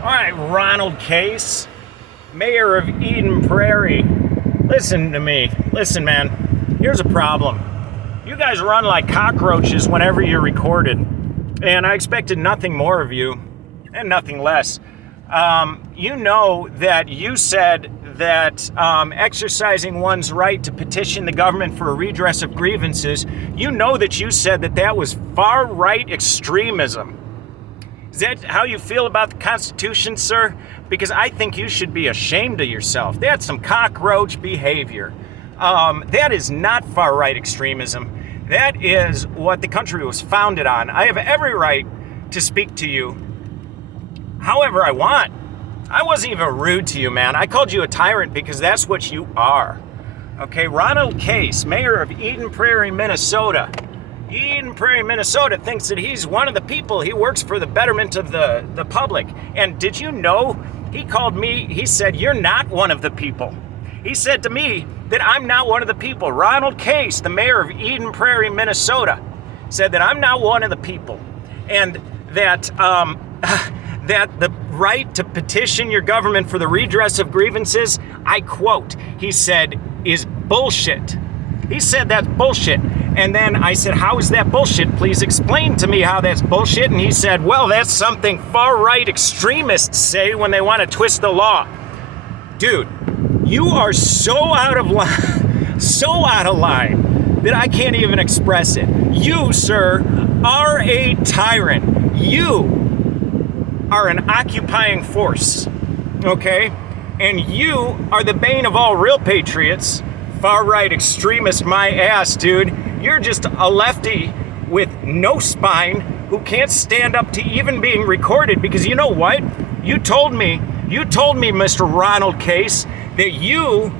All right, Ronald Case, mayor of Eden Prairie. Listen to me. Listen, man. Here's a problem. You guys run like cockroaches whenever you're recorded, and I expected nothing more of you, and nothing less. You know that you said that exercising one's right to petition the government for a redress of grievances, you know that you said that that was far-right extremism. Is that how you feel about the Constitution, sir? Because I think you should be ashamed of yourself. That's some cockroach behavior. That is not far-right extremism. That is what the country was founded on. I have every right to speak to you however I want. I wasn't even rude to you, man. I called you a tyrant because that's what you are. Okay, Ronald Case, mayor of Eden Prairie, Minnesota. Eden Prairie, Minnesota thinks that he's one of the people. He works for the betterment of the public. And did you know, he called me, he said, you're not one of the people. He said to me that I'm not one of the people. Ronald Case, the mayor of Eden Prairie, Minnesota, said that I'm not one of the people. And that, that the right to petition your government for the redress of grievances, I quote, he said, is bullshit. He said that's bullshit. And then I said, how is that bullshit? Please explain to me how that's bullshit. And he said, well, that's something far-right extremists say when they want to twist the law. Dude, you are so out of line that I can't even express it. You, sir, are a tyrant. You are an occupying force, okay? And you are the bane of all real patriots. Far-right extremist, my ass, dude. You're just a lefty with no spine who can't stand up to even being recorded because you know what? You told me, Mr. Ronald Case, that you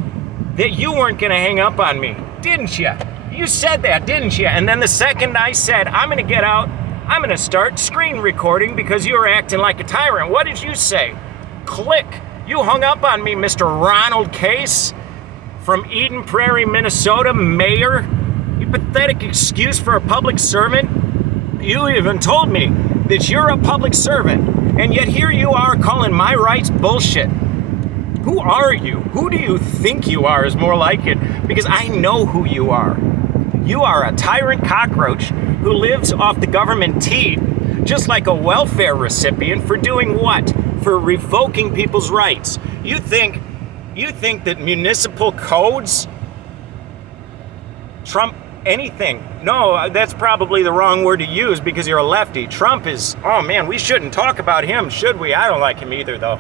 weren't gonna hang up on me, didn't you? You said that, didn't you? And then the second I said, I'm gonna get out, I'm gonna start screen recording because you were acting like a tyrant. What did you say? Click. You hung up on me, Mr. Ronald Case from Eden Prairie, Minnesota, mayor. You pathetic excuse for a public servant. You even told me that you're a public servant, and yet here you are calling my rights bullshit. Who are you? Who do you think you are is more like it, because I know who you are. You are a tyrant cockroach who lives off the government tea, just like a welfare recipient for doing what? For revoking people's rights. You think that municipal codes trump anything? No, that's probably the wrong word to use because you're a lefty. Trump is, oh man, we shouldn't talk about him, should we? I don't like him either, though.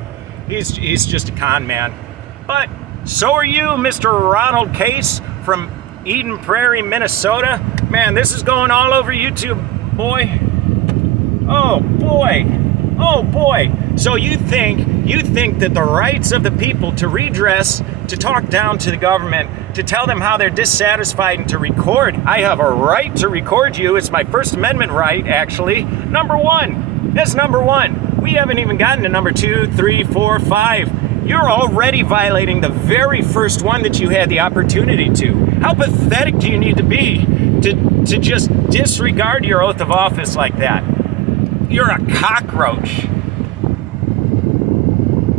He's just a con man. But so are you, Mr. Ronald Case from Eden Prairie, Minnesota. Man, this is going all over YouTube, boy. Oh boy. Oh boy. So you think that the rights of the people to redress, to talk down to the government, to tell them how they're dissatisfied and to record. I have a right to record you. It's my First Amendment right, actually. Number one. That's number one. We haven't even gotten to number 2, 3, 4, 5. You're already violating the very first one that you had the opportunity to. How pathetic do you need to be to just disregard your oath of office like that? You're a cockroach.